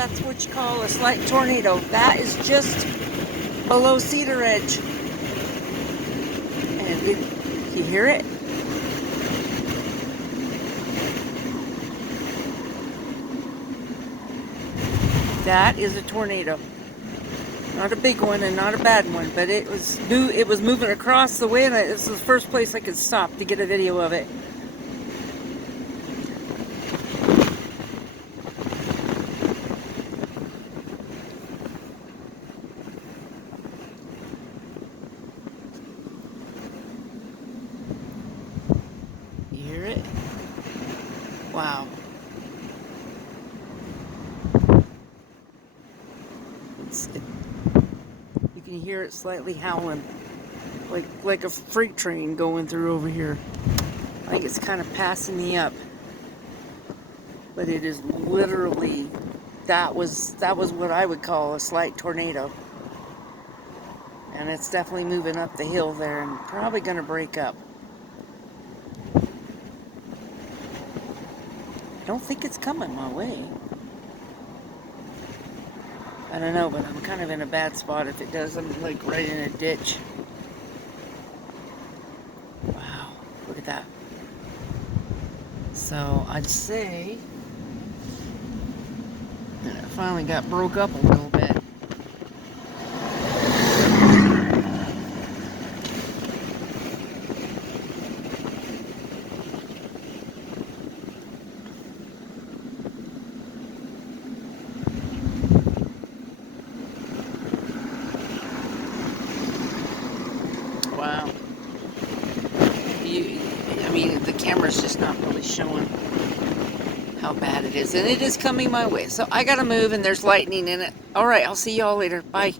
that's what you call a slight tornado. That is just below Cedar Edge. And you hear it? That is a tornado. Not a big one and not a bad one, but it was moving across the way, and this was the first place I could stop to get a video of it. You hear it? Wow. You can hear it slightly howling, like a freight train going through over here. I think it's kind of passing me up, but it is literally, that was what I would call a slight tornado, and it's definitely moving up the hill there and probably going to break up. I don't think it's coming my way. I don't know, but I'm kind of in a bad spot if it does. I'm like right in a ditch. Wow, look at that. So I'd say that it finally got broke up a little bit. Wow. I mean, the camera's just not really showing how bad it is. And it is coming my way. So I gotta move, and there's lightning in it. Alright, I'll see y'all later. Bye.